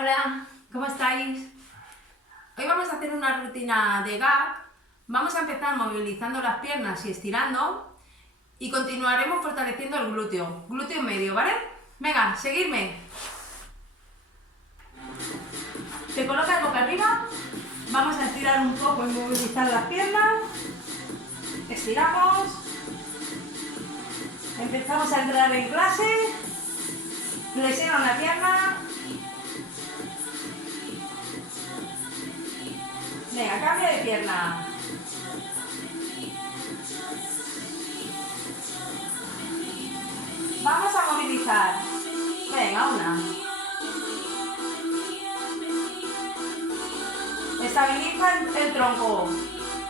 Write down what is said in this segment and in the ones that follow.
Hola, ¿cómo estáis? Hoy vamos a hacer una rutina de gag. Vamos a empezar movilizando las piernas y estirando y continuaremos fortaleciendo el glúteo medio, ¿vale? Venga, seguidme. Te colocas boca arriba, vamos a estirar un poco y movilizar las piernas. Estiramos. Empezamos a entrar en clase. Flexiono la pierna. Venga, cambia de pierna. Vamos a movilizar. Venga, una. Estabiliza el tronco.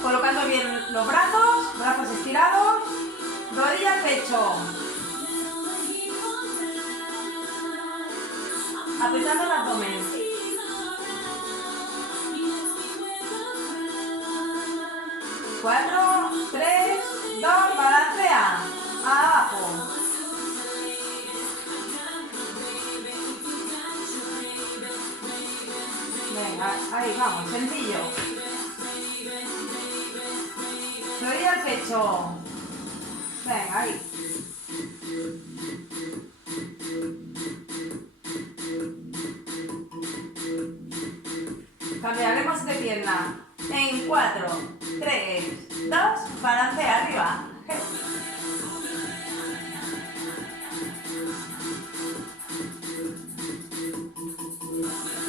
Colocando bien los brazos estirados. Rodilla al pecho. Apretando el abdomen. Cuatro, 3, 2, balancea. Abajo. Venga, ahí vamos, sencillo. Rodilla al pecho. Venga, ahí. Cambiaremos de pierna. En 4, 3, 2, balancea arriba.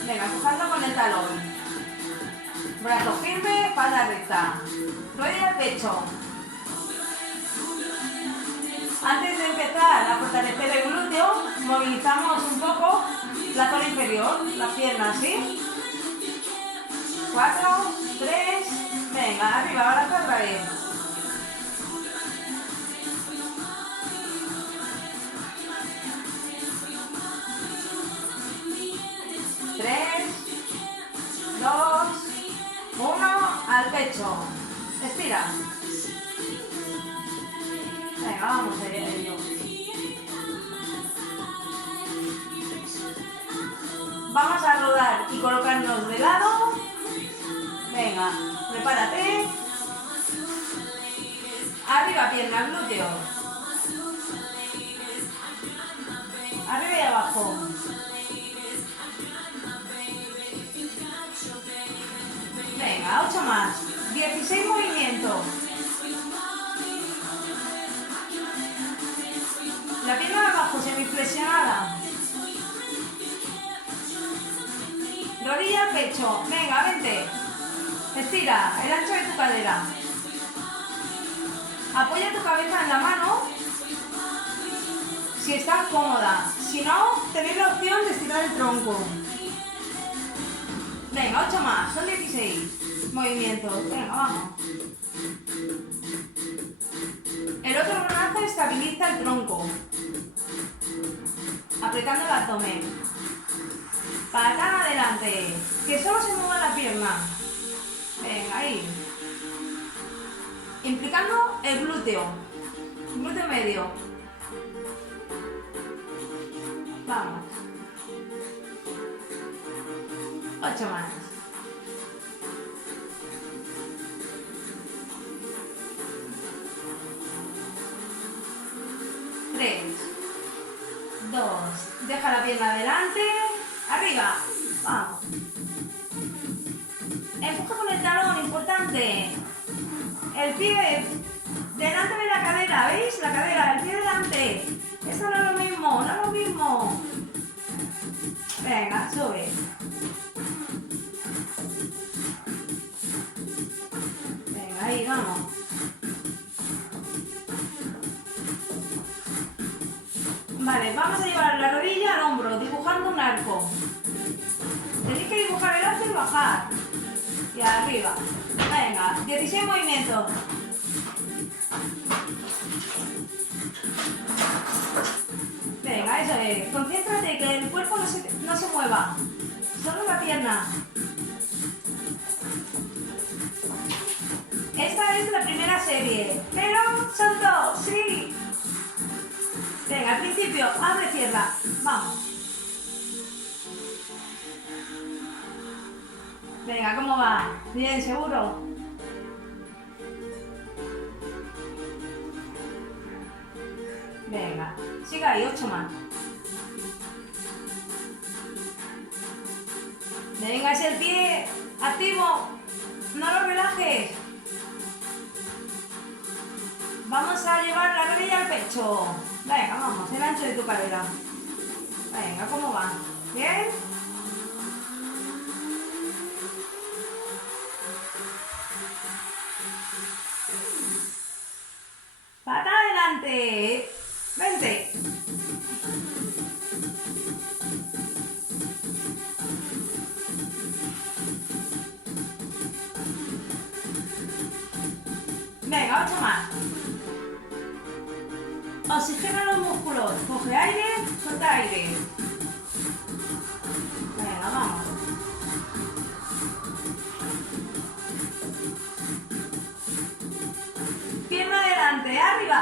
Venga, empujando con el talón. Brazo firme, espalda recta. Rodilla al pecho. Antes de empezar a fortalecer el glúteo, movilizamos un poco la zona inferior, las piernas, ¿sí? 4, 3, venga, arriba, balanza otra vez. 3, 2, 1, al pecho. Estira. Venga, vamos a ello. Vamos a rodar y colocarnos de lado. Venga, prepárate. Arriba, pierna, glúteo. Arriba y abajo. Venga, 8 más. 16 movimientos. La pierna de abajo semiflexionada. Rodilla al pecho. Venga, vente. Estira el ancho de tu cadera. Apoya tu cabeza en la mano si estás cómoda. Si no, tenéis la opción de estirar el tronco. Venga, 8 más. Son 16 movimientos. Venga, vamos. El otro brazo estabiliza el tronco. Apretando el abdomen. Patán adelante. Que solo se mueva la pierna. Venga, ahí. Implicando el glúteo medio. Vamos. 8 más. Tres, 2. Deja la pierna adelante. Arriba. Vamos. Empuja con el talón, importante. El pie delante de la cadera, ¿veis? La cadera, el pie delante. Eso no es lo mismo, no es lo mismo. Venga, sube. Venga, ahí, vamos. Vale, vamos a llevar la rodilla al hombro, dibujando un arco. Tenéis que dibujar el arco y bajar. Y arriba. Venga, 16 movimientos. Venga, eso es. Concéntrate que el cuerpo no se mueva. Solo la pierna. Esta es la primera serie. Pero son 2, sí. Venga, al principio, abre, cierra. Vamos. Venga, ¿cómo va? Bien, ¿seguro? Venga, siga ahí, 8 más. Venga, es el pie activo. No lo relajes. Vamos a llevar la rodilla al pecho. Venga, vamos, el ancho de tu cadera. Venga, ¿cómo va? ¿Bien? Pata adelante. Vente. Venga, 8 más. Oxigena los músculos. Coge aire, suelta aire. Venga, vamos. Pierna adelante, arriba.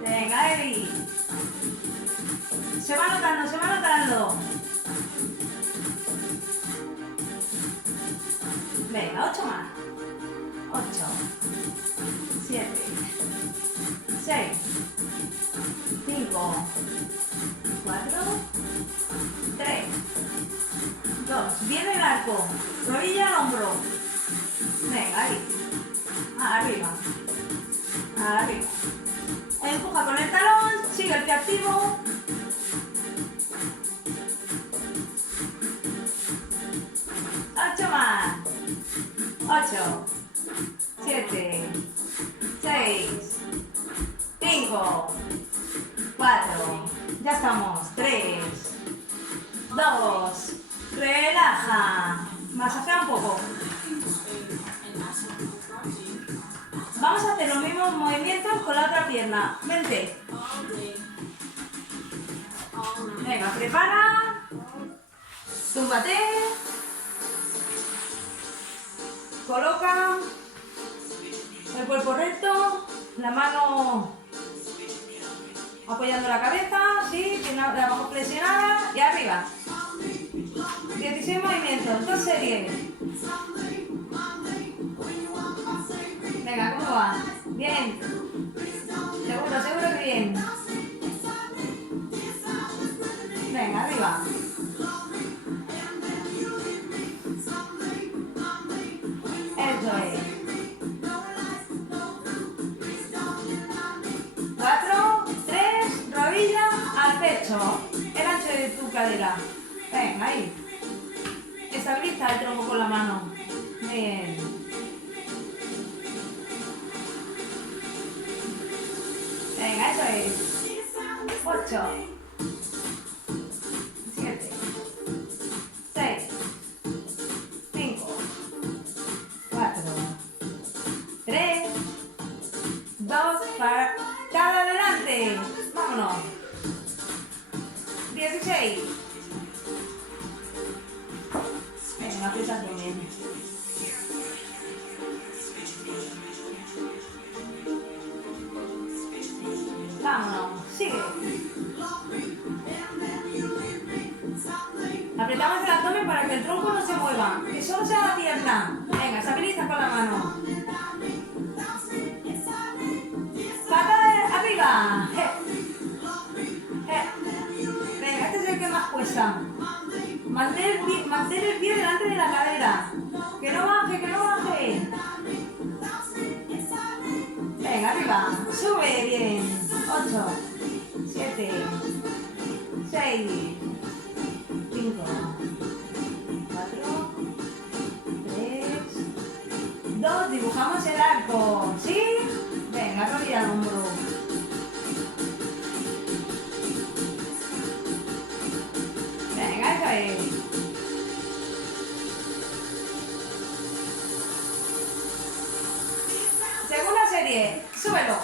Venga, Eli. Se va notando, se va notando. Venga, 8 más. 8, 7, 6, 5, 4, 3, 2. Viene el arco. Rodilla al hombro. Venga, ahí. Arriba. Arriba. Empuja con el talón. Sigue el pie activo. Más. 8, 7, 6, 5, 4, ya estamos, 3, 2, relaja, masajea un poco. Vamos a hacer los mismos movimientos con la otra pierna. Vente. Venga, prepara. Túmbate. Coloca el cuerpo recto, la mano apoyando la cabeza, sí, pierna de abajo flexionada y arriba. 16 movimientos, 2 series. Venga, ¿cómo va? Bien. Seguro, seguro que bien. Venga, arriba. Eso es. 4, 3, rodilla al pecho. El ancho de tu cadera. Venga, ahí. Estabiliza el tronco con la mano. Bien. Venga, eso es. 8, 7, 6, 5, 4, 3, 2, para cada adelante. Vámonos. 16. Venga, aprieta bien. Vámonos, sigue. Apretamos el abdomen para que el tronco no se mueva, que solo sea la pierna. Venga, estabiliza con la mano. Pata arriba. Venga, este es el que más cuesta. Mantén el pie delante de la cadera. Que no baje, que no baje. Venga, arriba. Sube bien. 8, 7, 6, 5, 4, 3, 2. Dibujamos el arco. ¿Sí? Venga, rodilla al hombro. Venga, eso es. Segunda serie. Súbelo.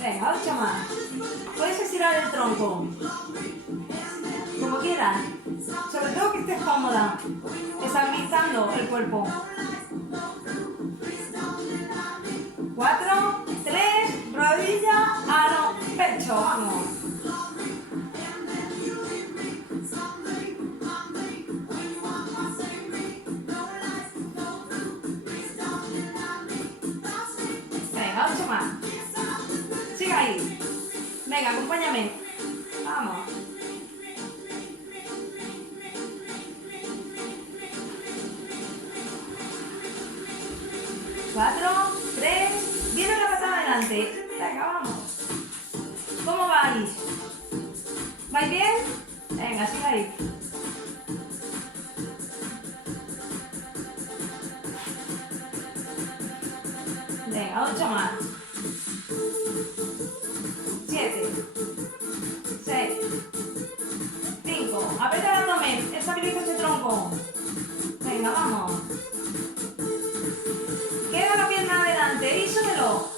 Venga, 8 más. Puedes estirar el tronco. Como quieras. Sobre todo que estés cómoda. Estabilizando el cuerpo. Venga, acompáñame. Vamos. 4, 3, viene la patada adelante. Venga, vamos. ¿Cómo vais? ¿Vais bien? Venga, sigue ahí. Venga, 8 más. 7, 6, 5. Aprieta el abdomen, estabiliza ese tronco. Venga, vamos. Queda la pierna adelante y súbelo.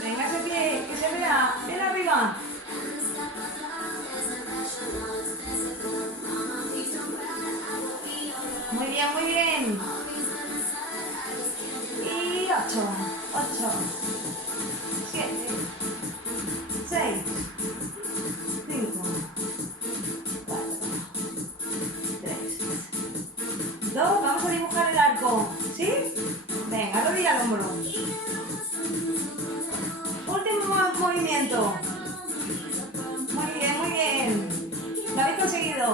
Venga, ese pie, que se vea. Bien arriba. Muy bien, muy bien. Y 8, 7, 6, 5, 4, 3, 2. Vamos a dibujar el arco. ¿Sí? Venga, rodilla al hombro. Último movimiento. Muy bien, muy bien. Lo habéis conseguido.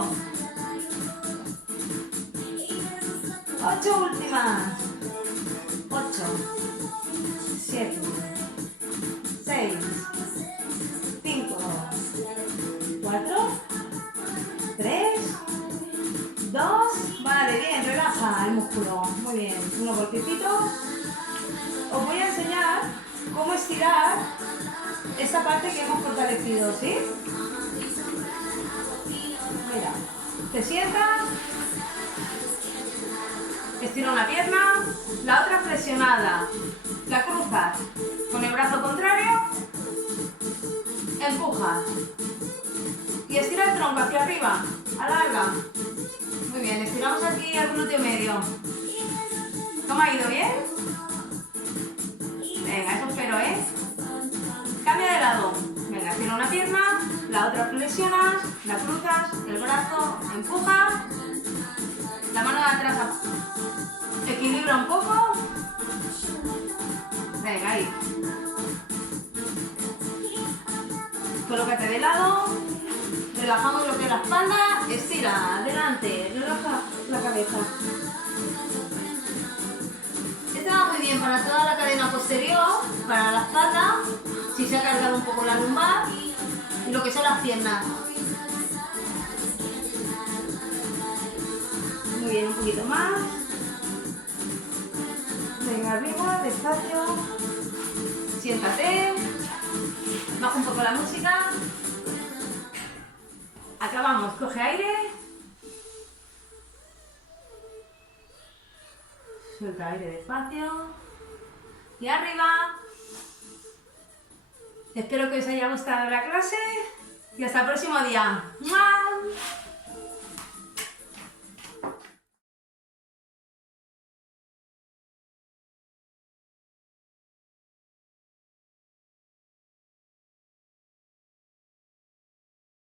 8 últimas. 8, 7, 6, 5, 4, 3, 2. Vale, bien, relaja el músculo. Muy bien, unos golpecitos. Os voy a enseñar cómo estirar esta parte que hemos fortalecido, ¿sí? Mira, te sientas, estira una pierna, la otra flexionada, la cruzas con el brazo contrario, empujas y estira el tronco hacia arriba, alarga. Muy bien, estiramos aquí el glúteo medio. ¿Cómo ha ido? ¿Bien? Venga, eso espero, ¿eh? Cambia de lado. Venga, estira una pierna, la otra flexionas, la cruzas, el brazo, empujas, la mano de atrás equilibra un poco. Venga, ahí. Colócate de lado, relajamos lo que es la espalda, estira, adelante, relaja la cabeza. Este va muy bien para toda la cadena posterior, para la espalda, si se ha cargado un poco la lumbar y lo que son las piernas. Muy bien, un poquito más. Venga, arriba, despacio. Siéntate. Baja un poco la música. Acabamos, coge aire. Suelta aire despacio. Y arriba. Espero que os haya gustado la clase. Y hasta el próximo día. ¡Mua!